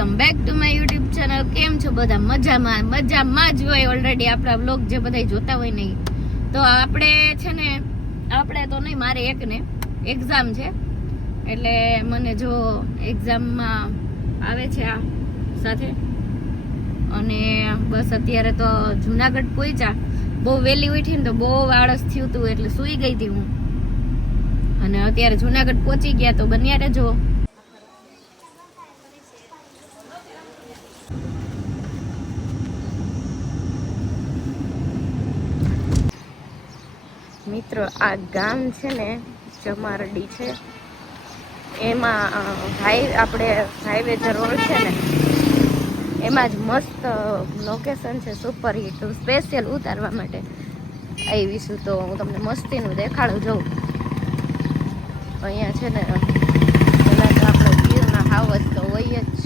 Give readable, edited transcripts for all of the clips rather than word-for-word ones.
Welcome back to my YouTube channel. કેમ છો બધા? મજામાં જ હોય. ઓલરેડી આપણા વ્લોગ જે બધા જોતા હોય ને, તો આપણે છે ને, આપણે તો નહીં, મારે એકને એક્ઝામ છે, એટલે મને જો એક્ઝામમાં આવે છે આ સાથે, અને બસ અત્યારે તો જુનાગઢ પહોંચ્યા. બહુ વહેલી ઉઠીને તો બહુ આળસ થયું હતું, એટલે સૂઈ ગઈ હતી હું, અને અત્યારે જુનાગઢ પહોંચી ગયા. તો બન્યા રહેજો. મિત્રો, આ ગામ છે ને જમારડી છે, એમાં આપણે હાઈવે જે રોડ છે ને એમાં જ મસ્ત લોકેશન છે, સુપર હિટ, સ્પેશિયલ ઉતારવા માટે આવીશું. તો હું તમને મસ્તીનું દેખાડું જોઉં. અહીંયા છે ને પેલા તો આપણે ગીરના હાવજ તો હોય જ,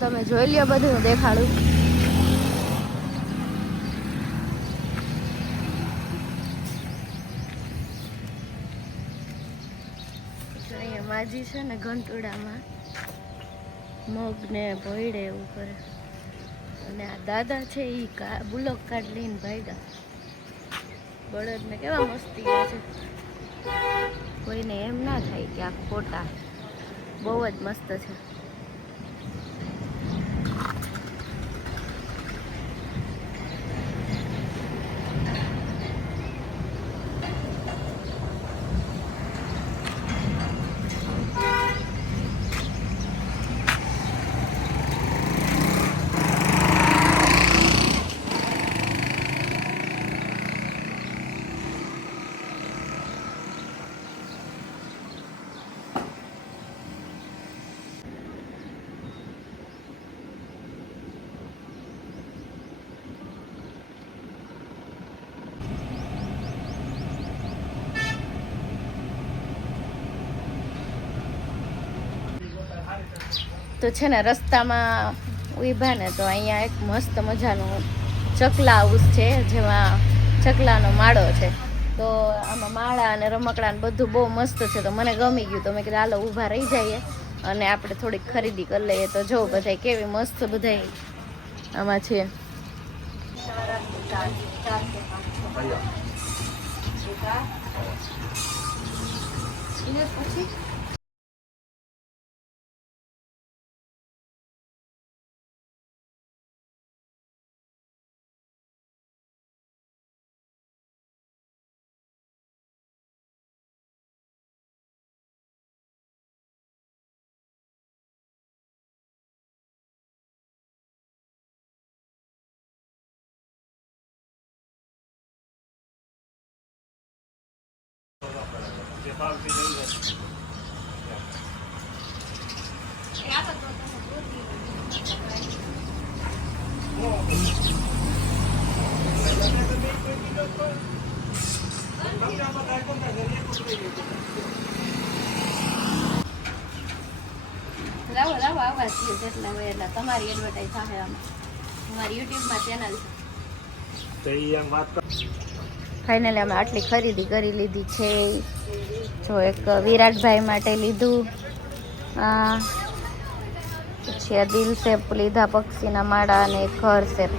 તમે જોઈ લ્યો, બધું હું દેખાડું. અહીંયા માજી છે ને ઘંટોડામાં મગ ને ભોયડે એવું કરે, અને આ દાદા છે એ બુલોક કાર્ડ લઈને ભાગ્યા. બળદ ને કેવા મસ્તી છે, કોઈને એમ ના થાય કે આ ખોટા, બહુ જ મસ્ત છે. તો છે ને રસ્તામાં ઊભા ને તો અહીંયા એક મસ્ત મજાનું ચકલા હાઉસ છે, જેમાં ચકલાનો માળો છે. તો આમાં માળા અને રમકડા ને બધું બહુ મસ્ત છે, તો મને ગમી ગયું. તો મેં કીધું હાલો ઊભા રહી જઈએ અને આપણે થોડીક ખરીદી કરી લઈએ. તો જો બધા કેવી મસ્ત બધા આમાં છે. લાવો આવા છીએ જેટલા હોય એટલા. તમારી એડવર્ટાઈઝ થાય આમાં, અમારી યુટ્યુબમાં ચેનલ છે. ફાઇનલી અમે આટલી ખરીદી કરી લીધી છે. જો એક વિરાટભાઈ માટે લીધું, પછી આ દિલ શેપ લીધા, પક્ષીના માળા, અને એક ઘર શેપ.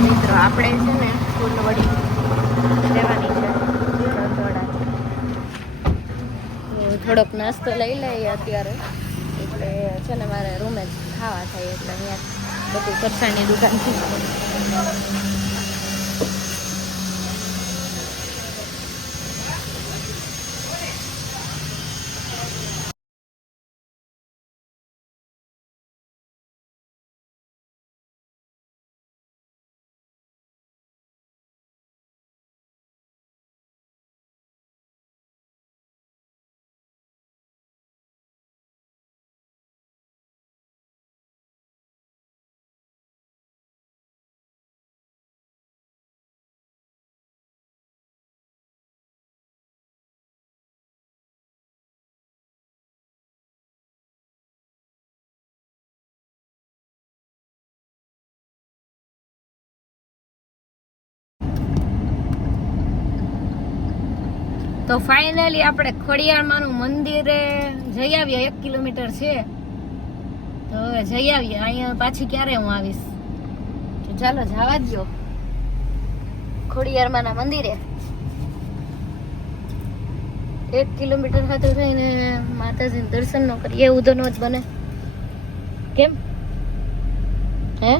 મિત્રો, આપણે છે ને ફૂલવડી લેવાની છે થોડોક નાસ્તો લઈ લઈએ અત્યારે, એટલે છે ને મારે રૂમે જ ખાવા થાય, એટલે અહીંયા બધું ફરસાણની દુકાનથી તો ફાઇનલી આપણે ખોડિયારમાંનું મંદિરે જઈ આવ્યા. 1 કિલોમીટર છે, તો હવે જઈ આવીએ. અહીંયા પાછી ક્યારે હું આવીશ, તો ચાલો જવા દો ખોડિયારમાંના મંદિરે. 1 કિલોમીટર સાથે થઈને માતાજીના દર્શન ન કરીએ એવું તો ન જ બને. કેમ હે?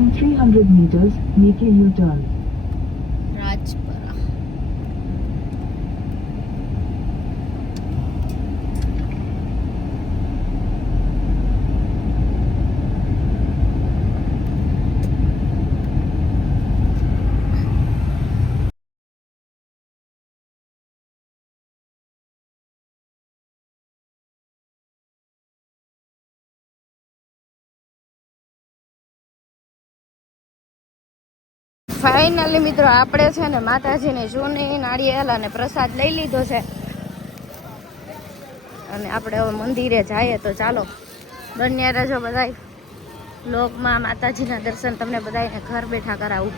In 300 meters, make a U-turn. Rajpara. Finally મિત્રો આપણે છે ને માતાજીને જૂની નાળિયેર અને પ્રસાદ લઈ લીધો છે અને આપણે હવે મંદિરે જઈએ. તો ચાલો બન્યા રહેજો બધાય લોકમાં. માતાજીના દર્શન તમને બધાને ઘર બેઠા કરાવું.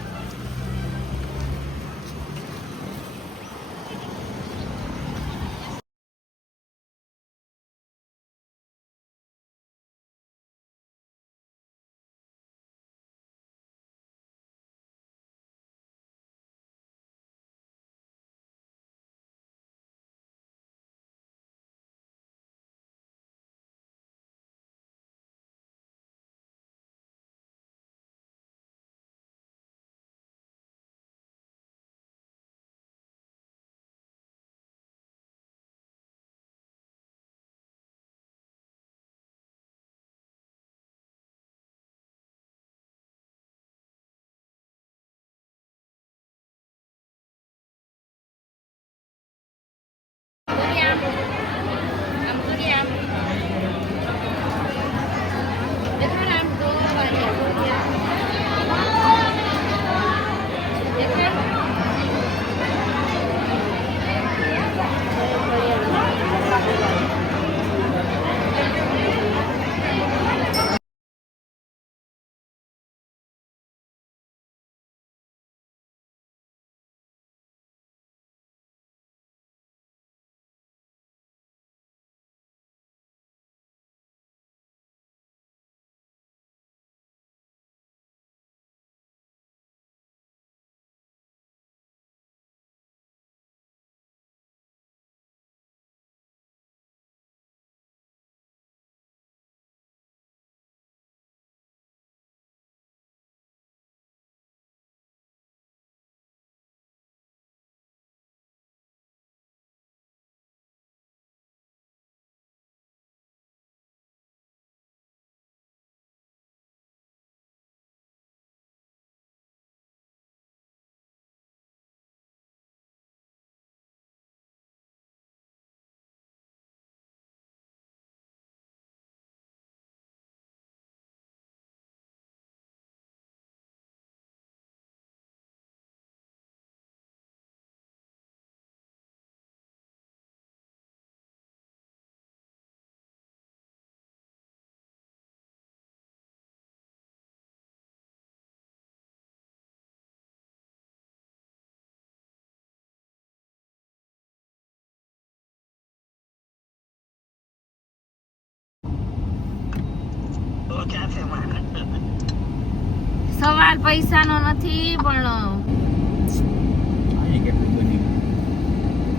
સવાલ પૈસાનો નથી પણ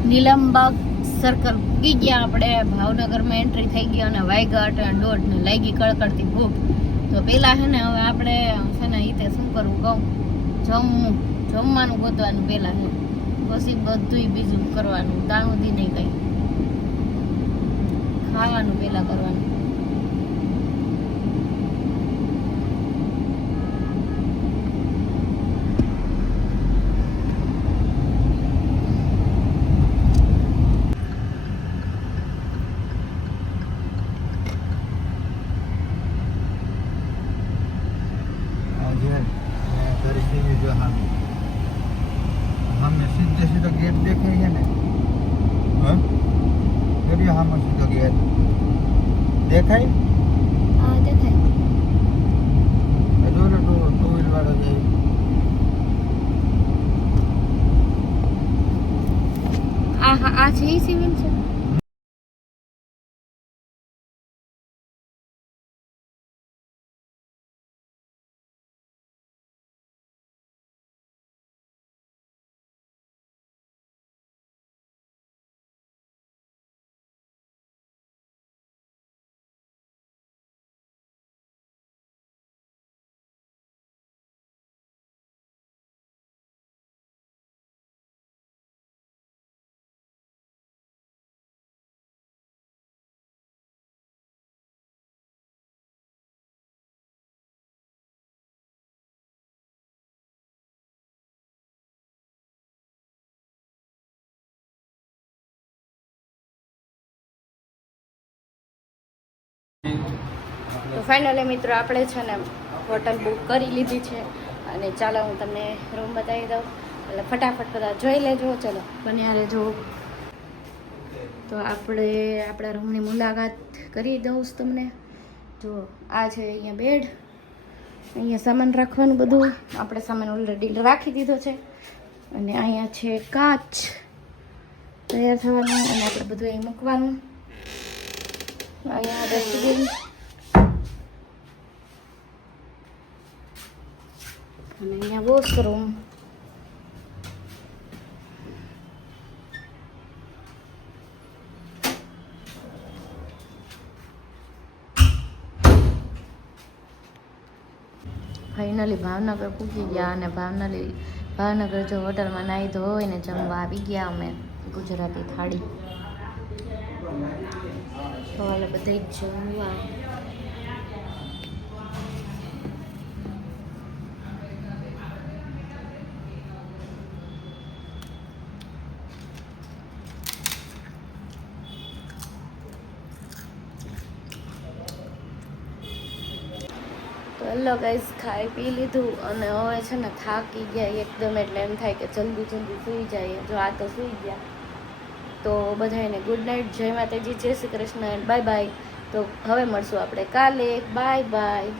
નીલમબાગ સર્કલ પૂગી ગયા આપણે. ભાવનગરમાં એન્ટ્રી થઈ ગઈ અને વાગ્યા 8:30 ને લાગી કડકડતી ભૂખ. તો પેલા છે ને હવે આપણે છે ને રીતે શું કરવું કહું, જમવાનું ગોતવાનું પેલા છે, પછી બધું બીજું કરવાનું. તાણું નહીં કઈ ખાવાનું પેલા કરવાનું. हमने सीधे सीधा गेट देखे है ना, हाँ हम सीधा गेट देखा है, हाँ देखा है। છે એ સિવિલ છે. તો ફાઇનલી મિત્રો આપણે છે ને હોટલ બુક કરી લીધી છે અને ચાલો હું તમને રૂમ બતાવી દઉં એટલે ફટાફટ બધા જોઈ લેજો. ચલો બન્યા રહેજો. તો આપણે આપણા રૂમની મુલાકાત કરી દઉં તમને. જો આ છે અહીંયા બેડ, અહીંયા સામાન રાખવાનું બધું આપણે સામાન ઓલરેડી રાખી દીધો છે અને અહીંયા છે કાચ તૈયાર થવાનું અને આપણે બધું અહીં મૂકવાનું. અહીંયા ડસ્ટબિન અને અહીંયા વોશરૂમ. ફાઇનલી ભાવનગર પૂકી ગયા અને ભાવનગર જો હોટલમાં નાહી ધોઈને જમવા આવી ગયા અમે ગુજરાતી થાળી. તો હાલે બધે જમવા. તો હેલો ગાઈઝ, ખાઈ પી લીધું અને હવે છે ને થાકી ગયા એકદમ, એટલે એમ થાય કે જલ્દી સૂઈ જાય. જો આ તો સૂઈ ગયા. તો બધાને ગુડ નાઇટ, જય માતાજી, જય Shri Krishna and bye bye. તો હવે મળશું આપણે કાલે. Bye bye.